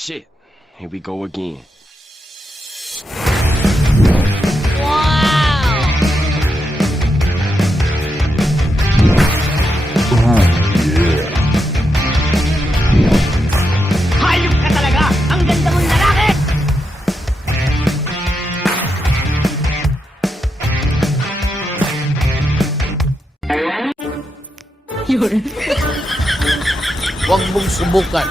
shit. Here we go again. Hayop ka talaga! Ang ganda mong lalaki! Yun. Huwag mong subukan.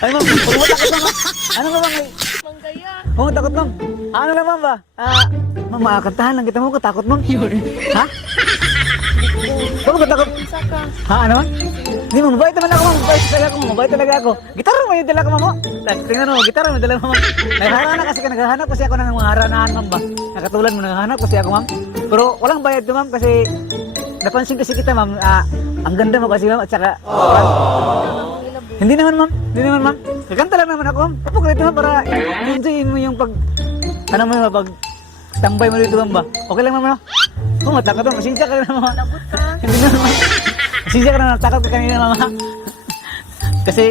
Ay, ma'am, huwag mo takot, ma'am. Ano ba, ma'am? Manggaya. Huwag mo takot, ma'am. Ano lang, ma'am ba? Ma'am, kantahan lang kita mo. Katakot, ma'am. Yun. Ha? Huwag mo takot. Saka. Ha, ano, ma'am? Hindi, ma'am, mabait naman ako, ma'am. Mabait talaga ako, ma'am. Mabait talaga ako. Gitara mo yung dala ko, ma'am. Oh. Tingnan mo, gitara mo yung dala ko, ma'am. Naghahanap kasi naghahanap kasi ako ng mga haranahan, ma'am ba? Nakatulad mo, naghahanap kasi ako, ma'am. Pero walang bayad to, ma'am, kasi napansin kasi kita, ma'am. Ang ganda mo kasi, ma'am, at saka hindi naman, ma'am. Hindi naman, ma'am. Kakanta lang naman ako, ma'am. Kapag rito, ma'am, para enjoy mo yung pag... Ano mo, pag tambay mo dito, ma'am ba? Okay lang, ma'am, no? Oh, matakot, ma'am. Pasensya ka na, ma'am. Hindi naman, ma'am. Pasensya ka na, natakot ka kanina, ma'am. Kasi,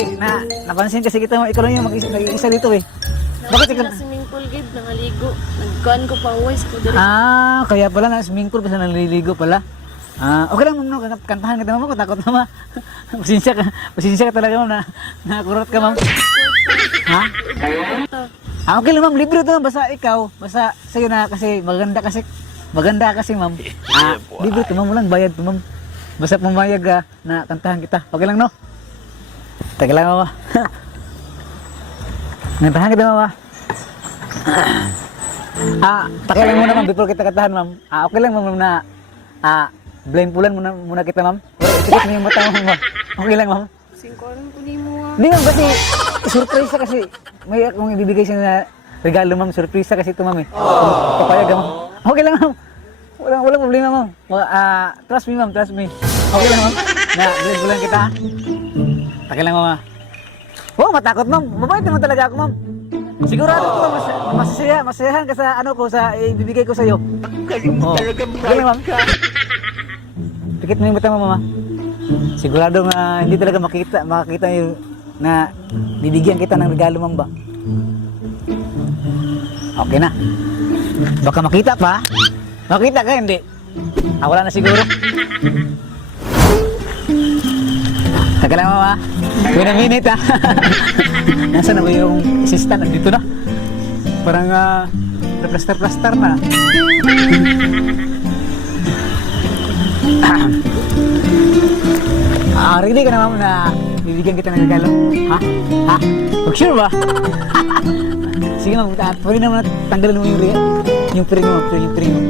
napansin kasi kita, ma'am. Ikaw lang yung nag-iisa dito, eh. Bakit ikaw? Sa swimming pool, Gib, nangaligo. Nagkuhan ko pa uwais ko dito. Kaya pala, na swimming pool, kasi naliligo pala. Okay lang, ma'am, no? Kantahan kita, ma'am. Ako takot na, ma'am. Pasensya ka talaga, ma'am, na nakurot ka, ma'am. Ha? Okay lang, ma'am. Libre ito, ma'am. Basta ikaw, basta sa'yo na kasi maganda kasi, ma'am. Libre ito, ma'am. Walang bayad ito, ma'am. Basta pumayag ka na kantahan kita. Okay lang, no? Teka lang, mama. Kantahan kita, mama. Pakialam muna, ma'am, before kita kantahan, ma'am. Okay lang, ma'am, na blindfoldan muna kita, ma'am. Itikot mo yung mata mo, ma'am. Okay lang, ma'am. Singkoran ko ni mo, Hindi, ma'am, kasi surprise kasi. May akong ibibigay siya na regalo, ma'am. Surprise kasi ito, ma'am, eh. Papayag, ma'am. Okay lang, ma'am. Walang problema, ma'am. Trust me, ma'am. Trust me. Okay lang, ma'am. Blindfoldan kita, ha? Okay lang, ma'am. Oh, matakot, ma'am. Mabait naman talaga ako, ma'am. Sigurado ko, masayahan ka sa ano ko, sa ibibigay ko sa iyo. Talaga Okay, ma'am. Pikit mo yung mata mo, mama. Sigurado nga hindi talaga makakita yung na bibigyan kita ng regalo, ma'am ba? Okay na. Baka makita pa. Makita ka, hindi? Wala na siguro. Taka lang, mama. Wait a minute, ha. Nasaan na ba yung assistant? Dito na. Parang plaster na. Ready ka na, ma'am, na bibigyan kita ng regalo? Ha? For sure ba? Sige, ma'am. Pwede naman tanggalin mo yung piring mo, ma'am. Yung piring mo.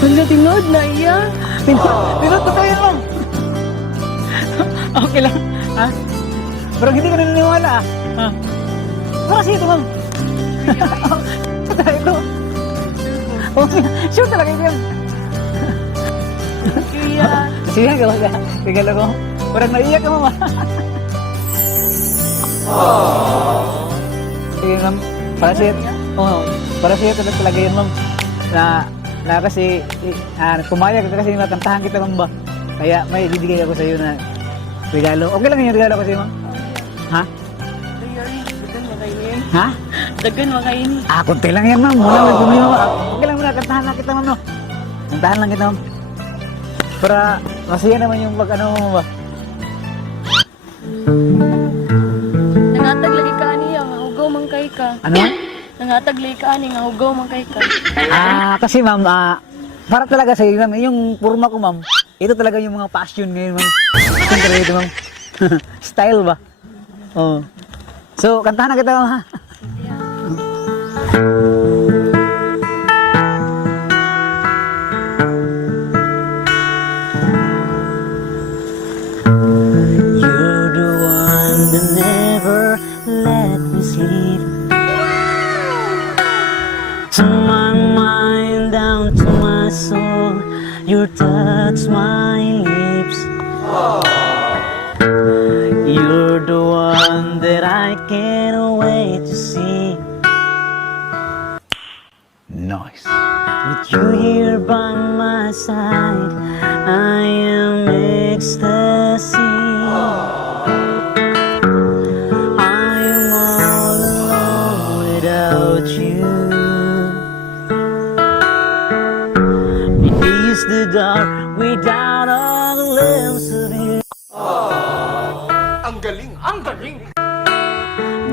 Wala, tinod na iya. Pinot, totoo yan, ma'am. Okay lang. Ha? Pero hindi ka naniniwala, ha? Kasi ito, ma'am. Ito. Okay, sure talaga ito yan. Kuya. Sige, regalo ko. Parang naiyak ka, mama. Sige, ma'am. Para sa'yo talaga yun, ma'am. Na kasi, pumayag ka kasi makantahan kita, ma'am ba? Kaya may bibigay ako sa'yo na regalo. Okay lang yung regalo ko sa'yo, ma'am? Ha? Dagan makainin. Ha? Dagan makainin. Konti lang yan, ma'am. Muna may bumili, ma'am. Okay lang muna, kantahan lang kita, ma'am, no? Kantahan lang kita, ma'am. Para masaya naman yung pag-ano mo ba? Nangatag lagi ka niya, nga hugaw mangkay ka. Ano? Nangatag lagi ka ni nga hugaw mangkay ka. Kasi ma'am, para talaga sa iyo, ma'am, yung forma ko, ma'am, ito talaga yung mga passion ngayon, ma'am. Passion talaga ito, ma'am. Style ba? Oh. So, kantahan na kita, ma'am, ha? You're the one that never let me sleep. To my mind, down to my soul, you touch my lips. You're the one that I can't wait to see. Nice. With you here by my side, I am ecstasy. I am all alone without you. Beneath the dark, without a glimpse of you. Ang galing!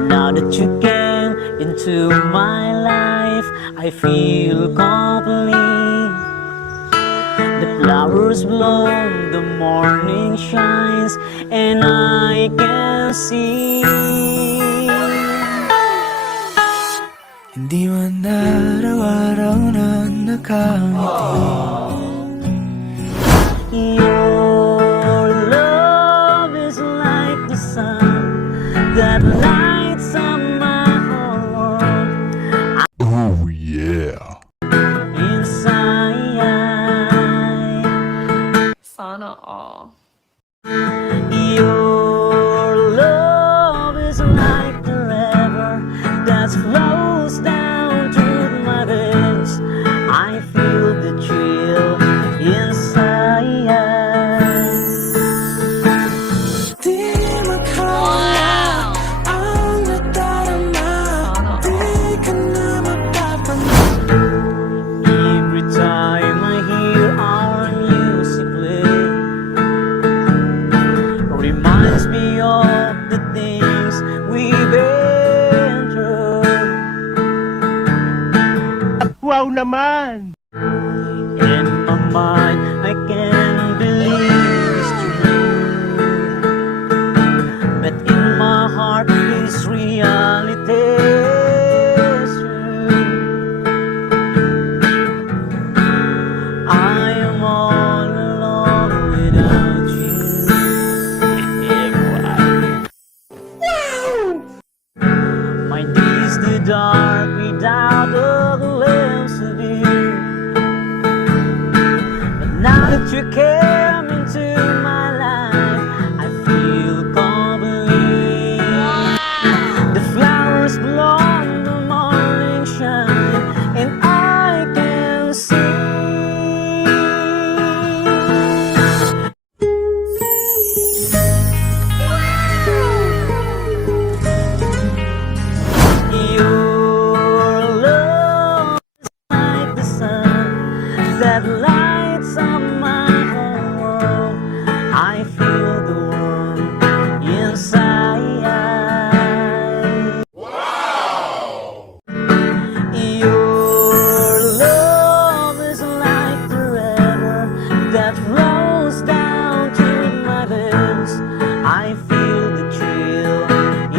Now that you came into my life, I feel complete. The flowers bloom, the morning shines, and I can see. Hindi man araw-araw na nakangiti. Your love is like the sun that lights up my whole world. Oh yeah. Inside, Sana all. your love is like the river that flows down through my veins. I feel the chill inside. Di makaya ang nadarama. Di ka na mapapansin. Every time I hear our music play, reminds me of the things we've been through. Wow naman! In my mind, I can't believe it's true, but in my heart, this reality is true. I am all alone without you. My days too dark without a glimpse of you. But now that you came into my life, I feel complete. The flowers bloom, the morning shine, and I can see. Your love is like the sun that lights up my whole world. I feel the warmth inside. Wow! Your love is like the river that flows down through my veins. I feel the chill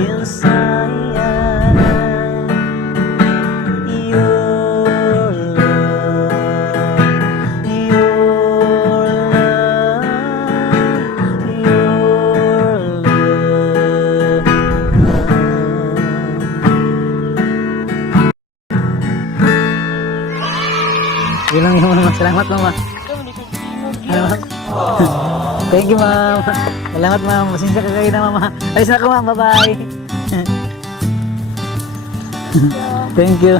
inside. Your love, your Yun lang yung mama. Salamat, mama. Salamat. Thank you, ma'am. Salamat, ma'am. Pasensya ka kayo na, mama. Alis na ako, ma'am. Bye-bye. Thank you.